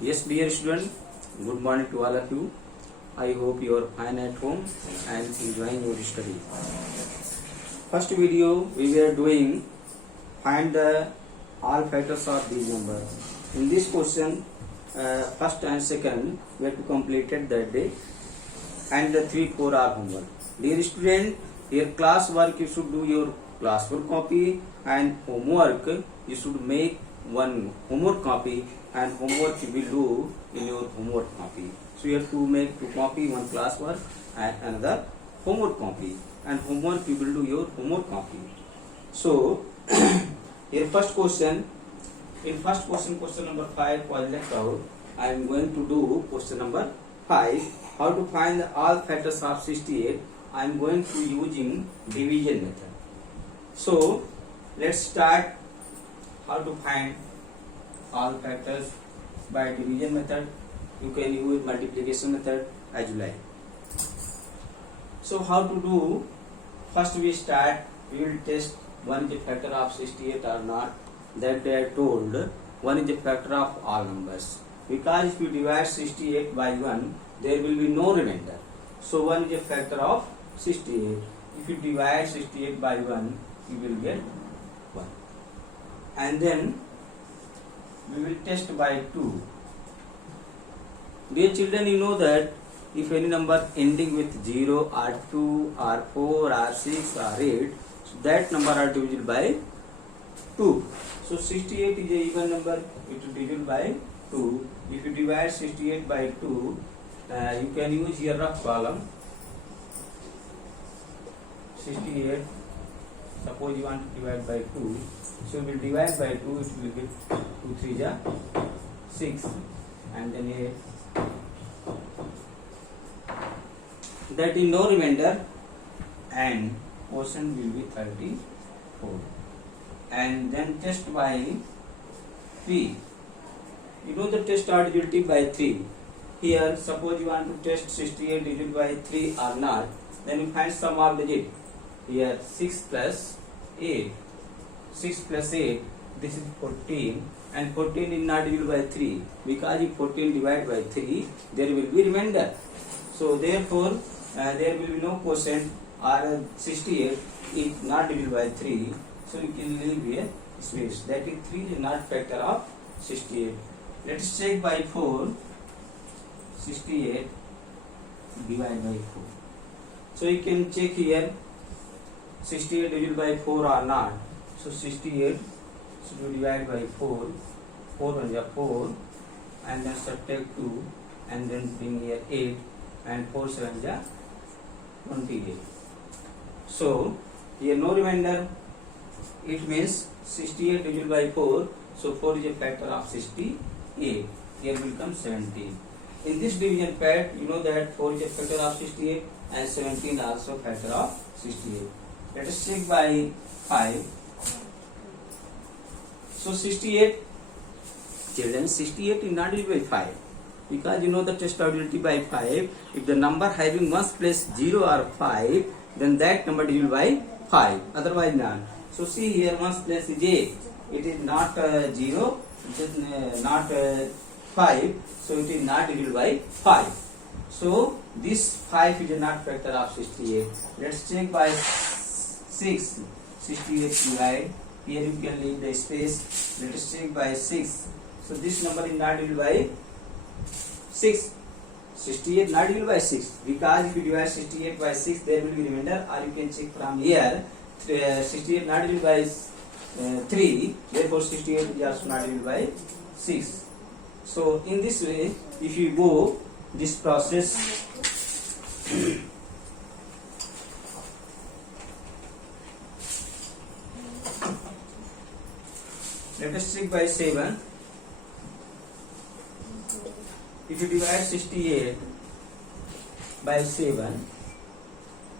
Yes, dear student, good morning to all of you. I hope you are fine at home and enjoying your study. First video we were doing find the all factors of these numbers. In this question, first and second we have to completed that day, and the 3, 4 are homework. Dear student, your class work you should do your classwork copy, and homework you should make one homework copy, and homework you will do in your homework copy. So you have to make 2 copy, one classwork and another homework copy, and homework you will do your homework copy. So here first question, in first question, question number 5 was left out. I am going to do question number 5. How to find all factors of 68? I am going to using division method. So let's start how to find all factors by division method. You can use multiplication method as you like. So how to do? First we start, we will test one is a factor of 68 or not. That they are told one is a factor of all numbers, because if you divide 68 by 1 there will be no remainder. So 1 is a factor of 68. If you divide 68 by 1 you will get 1, and then we will test by 2. Dear children, you know that if any number ending with 0 or 2 or 4 or 6 or 8, so that number are divisible by 2. So 68 is a even number, it is divisible by 2. If you divide 68 by 2, you can use here rough column. 68, suppose you want to divide by 2, so we will divide by 2, it will be 2 3 ja 6, and then 8. That is no remainder, and quotient will be 34. And then test by 3. You know the test divisibility by 3. Here suppose you want to test 68 divided by 3 or not, then you find sum of digit. Here 6 plus 8. 6 plus 8, this is 14, and 14 is not divisible by 3, because if 14 divided by 3 there will be remainder. So therefore there will be no quotient, or 68 is not divisible by 3, so you can leave here space. That is 3 is not factor of 68. Let us check by 4. 68 divided by 4. So you can check here 68 divided by 4 or not. So 68 should be divided by 4. 4 1 is 4, and then subtract 2, and then bring here 8, and 4 7 is 28. So here no remainder. It means 68 divided by 4. So 4 is a factor of 68. Here will come 17. In this division part, you know that 4 is a factor of 68 and 17 also factor of 68. Let us check by 5. So 68, children, 68 is not divisible by 5, because you know the test probability by 5. If the number having ones place 0 or 5, then that number divisible by 5, otherwise not. So see here, ones place is 8, it is not 0, it is not 5, so it is not divisible by 5. So this 5 is not factor of 68. Let's check by 6. 68 divide. Here you can leave the space. Let us check by 6. So this number is not divisible by 6. 68 not divisible by 6, because if you divide 68 by 6 there will be remainder, or you can check from here 68 not divisible by 3, therefore 68 is also not divisible by 6. So in this way, if you go this process, let us check by 7. If you divide 68 by 7,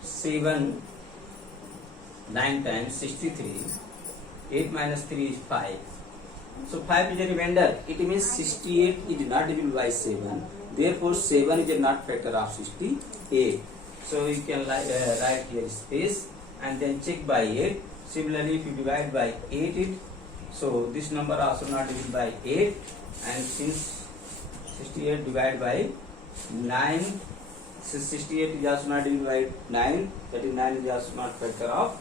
7 9 times 63, 8 minus 3 is 5. So 5 is a remainder. It means 68 is not divisible by 7. Therefore 7 is a not factor of 68. So you can write here space, and then check by 8. Similarly, if you divide by 8, so this number also not divisible by 8, and since 68 divided by 9. 68 is also not divided by 9. 39 is also not factor of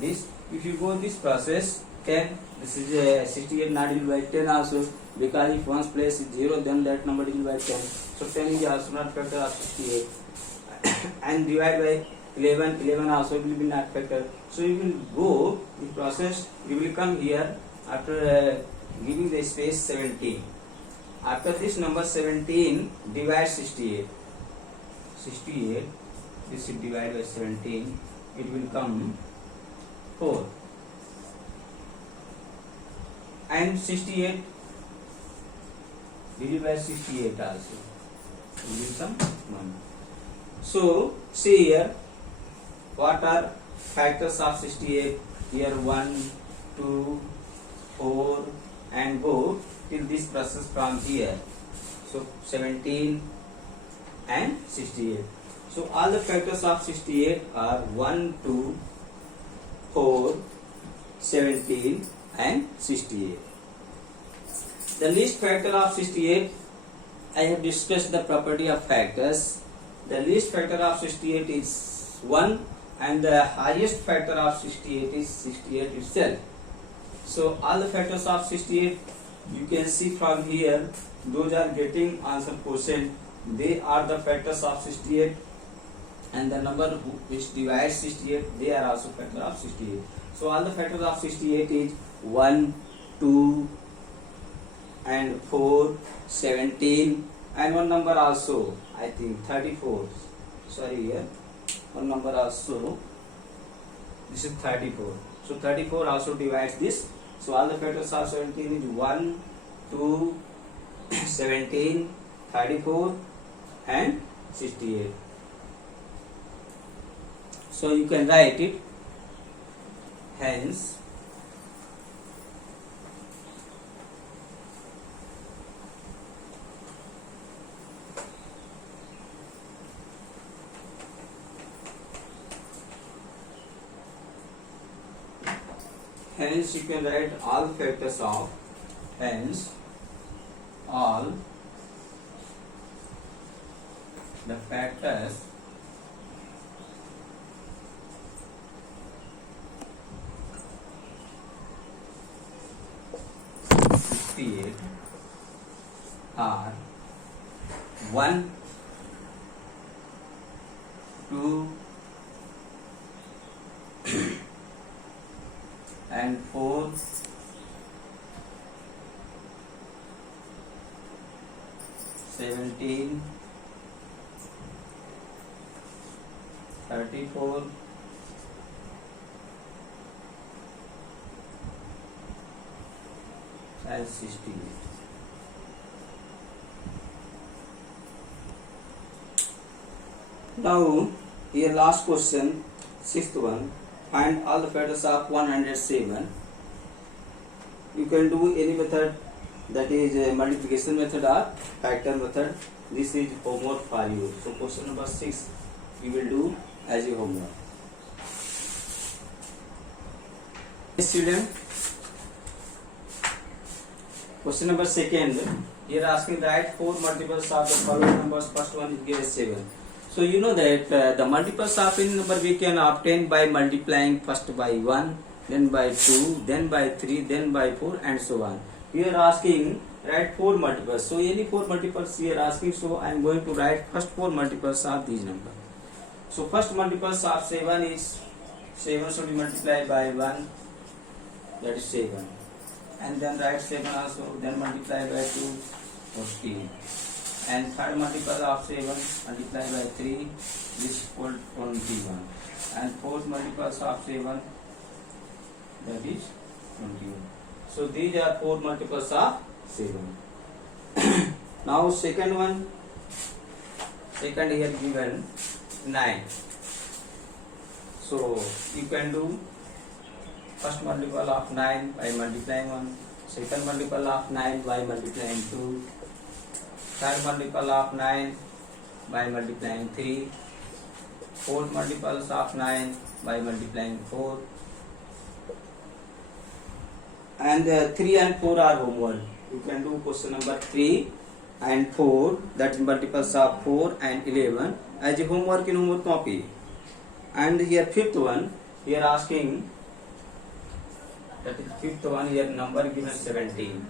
this. If you go this process, 10. This is 68 not divided by 10 also, because if one's place is 0, then that number divided by 10. So 10 is also not factor of 68. And divide by 11. 11 also will be not factor. So you will go the process. You will come here after giving the space 17. After this number 17, divide 68. 68. This is divided by 17. It will come 4. And 68 divided by 68 also. It will come 1. So see here, what are factors of 68? Here 1, 2, 4, and go till this process from here. So 17 and 68. So all the factors of 68 are 1, 2, 4, 17 and 68. The least factor of 68, I have discussed the property of factors. The least factor of 68 is 1 and the highest factor of 68 is 68 itself. So all the factors of 68 you can see from here, those are getting answer quotient. They are the factors of 68, and the number which divides 68, they are also factor of 68. So all the factors of 68 is 1, 2 and 4, 17, and one number also, I think 34. Sorry, here one number also, this is 34. So 34 also divides this. So all the factors of 17 is 1, 2, 17, 34 and 68. So you can write it. Hence, you can write all factors of, hence all the factors are 1, 2 and 4, 17, 34 and 68. Now here last question, sixth one. Find all the factors of 107. You can do any method, that is a multiplication method or factor method. This is homework for you. So question number 6 you will do as a homework. Student, question number 2. Here asking write 4 multiples of the following numbers. First one is given 7. So you know that the multiples of any number we can obtain by multiplying first by 1, then by 2, then by 3, then by 4 and so on. Here asking write 4 multiples. So any 4 multiples here asking, so I am going to write first 4 multiples of these numbers. So first multiples of 7 is 7 should be multiplied by 1, that is 7. And then write 7 also, then multiply by 2, 14. And third multiple of 7 multiplied by 3 is equal 21. And fourth multiples of 7, that is 21. So these are 4 multiples of 7. Now second one, second here given 9. So you can do first multiple of 9 by multiplying 1, second multiple of 9 by multiplying 2, third multiple of 9 by multiplying 3, fourth multiples of 9 by multiplying 4, and 3 and 4 are homework. You can do question number 3 and 4, that is multiples of 4 and 11 as a homework in homework copy. And here fifth one, here asking, that is fifth one, here number given 17.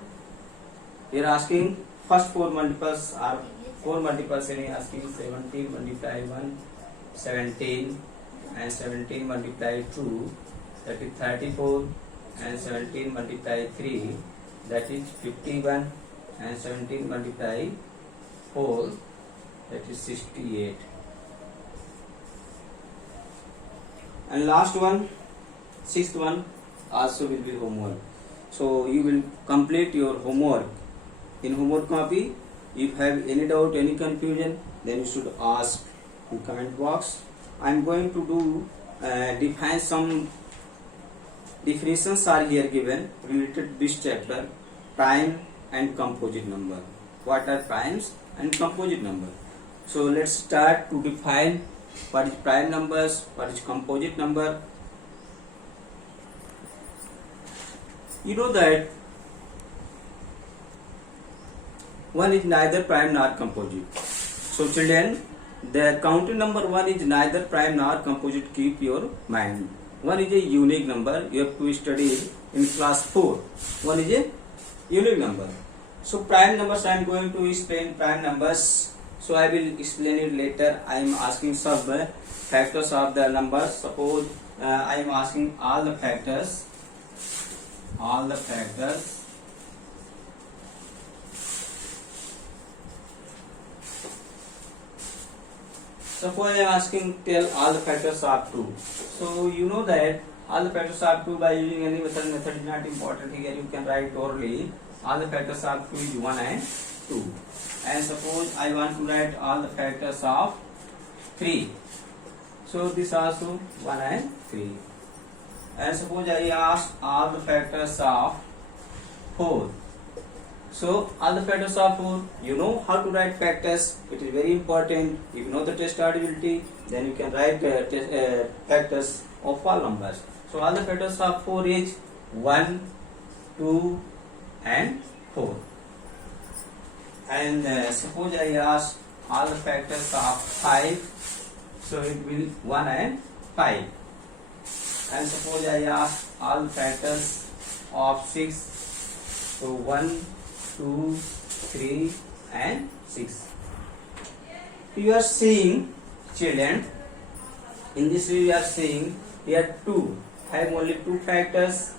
Here asking first 4 multiples are 4 multiples, and asking 17 multiply 1, 17, and 17 multiply 2, that is 34, and 17 multiply 3, that is 51, and 17 multiply 4, that is 68. And last one, sixth one, also will be homework. So you will complete your homework in homework copy. If you have any doubt, any confusion, then you should ask in comment box. I am going to do define some definitions are here given related to this chapter, prime and composite number. What are primes and composite number? So let's start to define what is prime numbers, what is composite number. You know that one is neither prime nor composite. So children, the counting number 1 is neither prime nor composite. Keep your mind. 1 is a unique number. You have to study in class 4. 1 is a unique number. So prime numbers, I am going to explain prime numbers. So I will explain it later. I am asking some factors of the numbers. Suppose I am asking all the factors. Suppose I am asking tell all the factors of 2. So you know that all the factors of 2 by using any method is not important. Here you can write orally. All the factors of 2 is 1 and 2. And suppose I want to write all the factors of 3. So this also 1 and 3. And suppose I ask all the factors of 4. So all the factors of 4, you know how to write factors. It is very important. If you know the test audibility, then you can write factors of all numbers. So all the factors of 4 is 1, 2 and 4. And suppose I ask all the factors of 5, so it will 1 and 5. And suppose I ask all the factors of 6, so 1, 2, 3 and 6. You are seeing, children, in this way you are seeing here 2 having only 2 factors,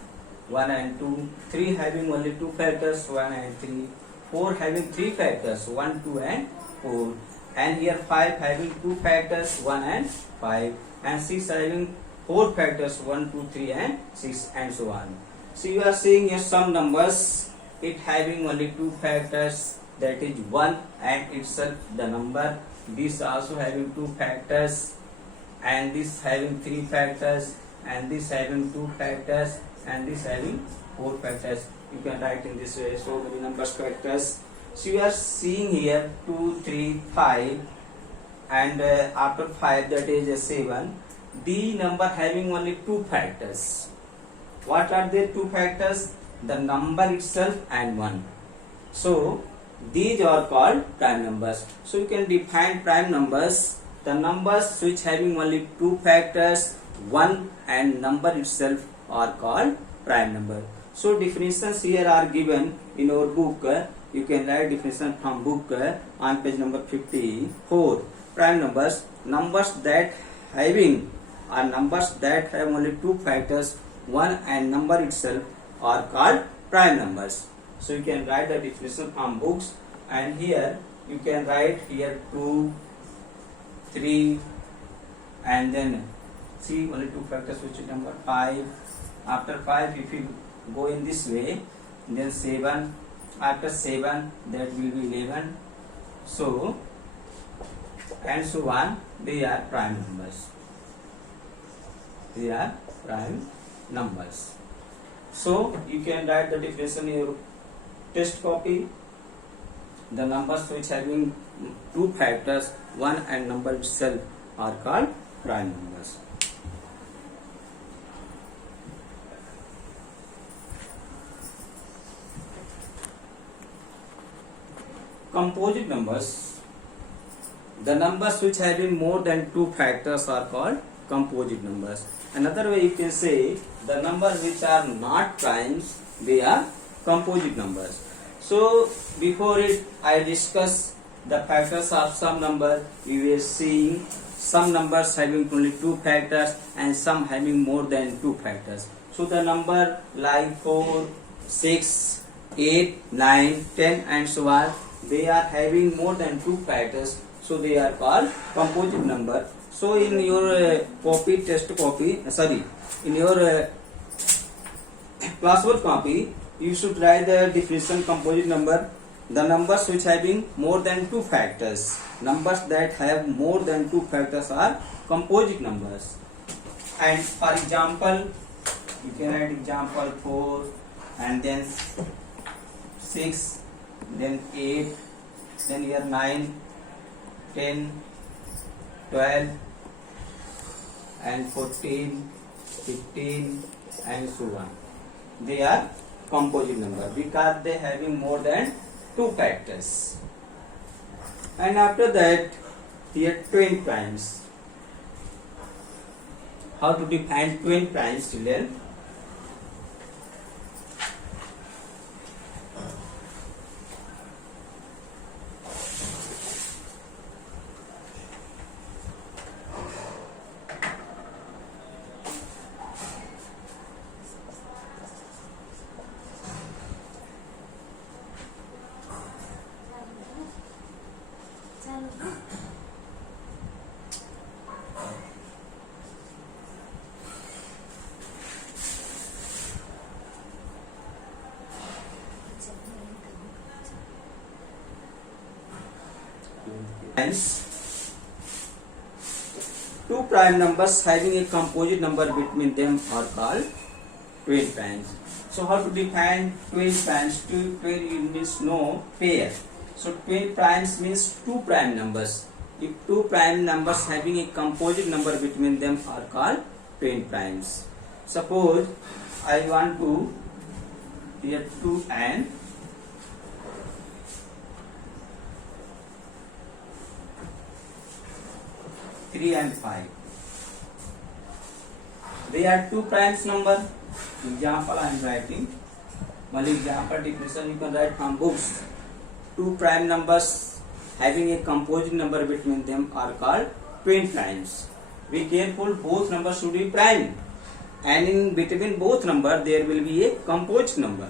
1 and 2, 3 having only 2 factors, 1 and 3, 4 having 3 factors, 1, 2 and 4, and here 5 having 2 factors, 1 and 5, and 6 having 4 factors, 1, 2, 3 and 6, and so on. So you are seeing here some numbers, it having only 2 factors, that is 1 and itself the number, this also having 2 factors, and this having 3 factors, and this having 2 factors, and this having 4 factors. You can write in this way, so many numbers factors. So you are seeing here 2, 3, 5, and after 5 that is 7. The number having only 2 factors. What are the 2 factors? The number itself and 1. So these are called prime numbers. So you can define prime numbers, the numbers which having only 2 factors, 1 and number itself are called prime number. So definitions here are given in our book. You can write definition from book on page number 54. Prime numbers, numbers that having are numbers that have only 2 factors, 1 and number itself are called prime numbers. So you can write the definition from books, and here you can write here 2, 3, and then see only 2 factors, which is number 5. After 5, if you go in this way, then 7. After 7, that will be 11. So and so on. They are prime numbers. They are prime numbers. So you can write the definition in your test copy. The numbers which having 2 factors, 1 and number itself are called prime numbers. composite numbers, the numbers which having more than two factors are called composite numbers. Another way you can say the numbers which are not primes, they are composite numbers. So before it I discuss the factors of some number. We were seeing some numbers having only two factors and some having more than two factors. So the number like 4, 6, 8, 9, 10 and so on, they are having more than two factors, so they are called composite number. So in your in your classwork copy, you should write the definition composite number. The numbers which having more than two factors, numbers that have more than two factors are composite numbers. And for example, you can write example 4 and then 6, then 8, then here 9, 10, 12 and 14, 15 and so on. They are composite number because they having more than two factors. And after that, here twin primes. How to define twin primes, children? Two prime numbers having a composite number between them are called twin primes. So how to define twin primes? Twin means no pair. So twin primes means two prime numbers. If two prime numbers having a composite number between them are called twin primes. Suppose I want to here 2 and 3 and 5. They are two primes number. Example I am writing. One example definition you can write from books. Two prime numbers having a composite number between them are called twin primes. Be careful, both numbers should be prime, and in between both numbers there will be a composite number.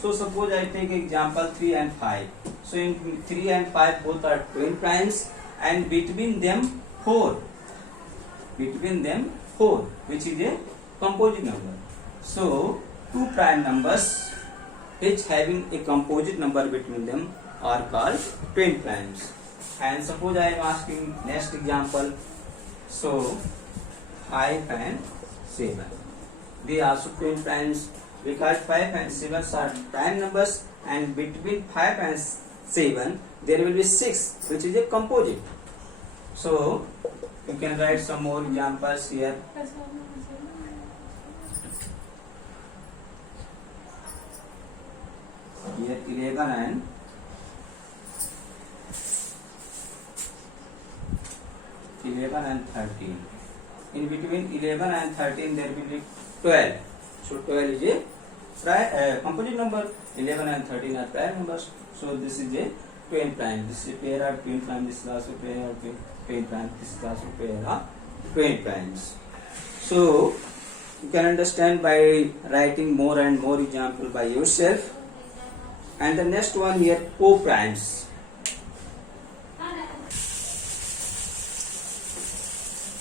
So suppose I take example 3 and 5. So in 3 and 5 both are twin primes, and between them 4. Between them 4, which is a composite number. So two prime numbers which having a composite number between them are called twin primes. And suppose I am asking next example. So 5 and 7. They are also twin primes because 5 and 7 are prime numbers, and between 5 and 7 there will be 6, which is a composite. So you can write some more examples here. Here 11 and 13. In between 11 and 13 there will be 12. So 12 is a composite number. 11 and 13 are prime numbers. So this is a twin prime. This is a pair of twin prime. This is also a pair of twin prime. This is also a pair of twin primes. So you can understand by writing more and more example by yourself. And the next one here, co-primes.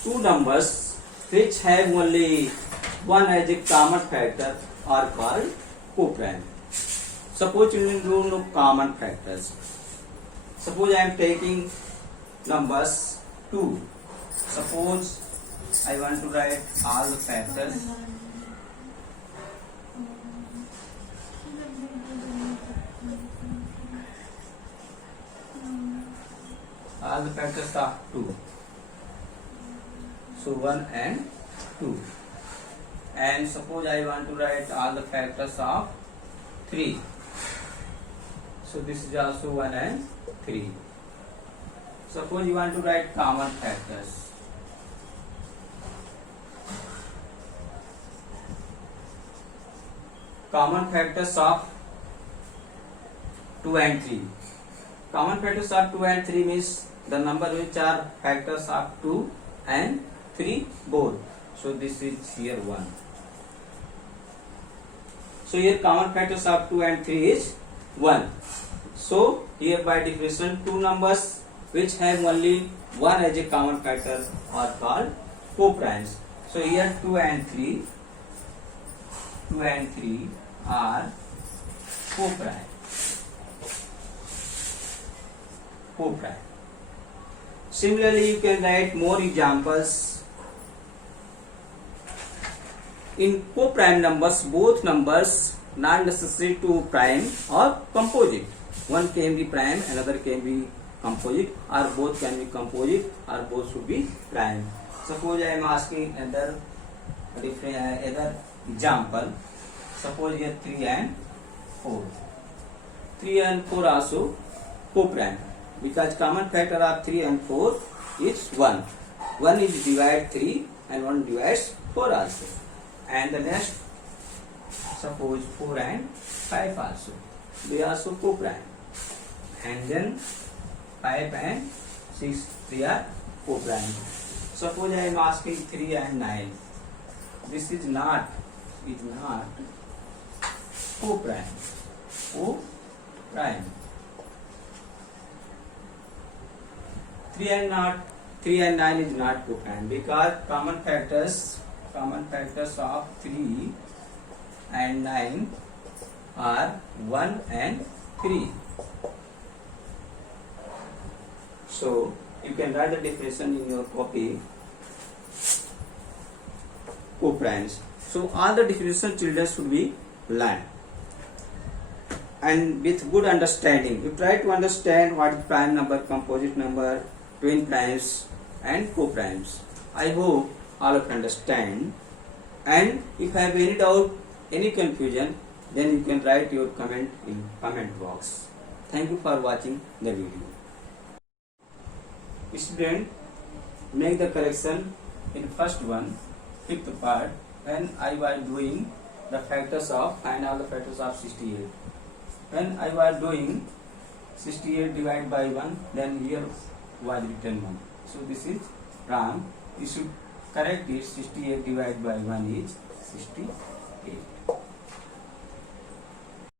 Two numbers which have only one as a common factor are called co-prime. Suppose you don't know common factors. Suppose I am taking numbers 2. Suppose I want to write all the factors. All the factors are 2. So 1 and 2. And suppose I want to write all the factors of 3. So this is also 1 and 3. Suppose you want to write common factors. Common factors of 2 and 3. Common factors of 2 and 3 means the number which are factors of 2 and 3 both. So this is here 1. So here common factors of 2 and 3 is 1. So here by definition, two numbers which have only 1 as a common factor are called co-primes. So here 2 and 3 are co-prime. Similarly, you can write more examples. In co-prime numbers, both numbers not necessary to prime or composite. One can be prime, another can be composite, or both can be composite, or both should be prime. Suppose I am asking another example. Suppose here 3 and 4. 3 and 4 also co-prime, because common factor of 3 and 4 is 1. 1 is divide 3 and 1 divides 4 also. And the next, suppose 4 and 5 also, they also co-prime. And then 5 and 6, they are co-prime. Suppose I am asking 3 and 9. This is not co-prime. Co-prime. 3 and 9 is not co-prime, because common factors of 3 and 9 are 1 and 3. So you can write the definition in your copy. Co-primes. So all the definition children should be learned, and with good understanding. You try to understand what is prime number, composite number, twin primes and co-primes. I hope all of you understand. And if you have any doubt, any confusion, then you can write your comment in comment box. Thank you for watching the video. Student, make the correction in first one, fifth part, when I was doing the factors of, find all the factors of 68. When I was doing 68 divided by 1, then here was written 1. So this is wrong. You should correct it. 68 divided by 1 is 68.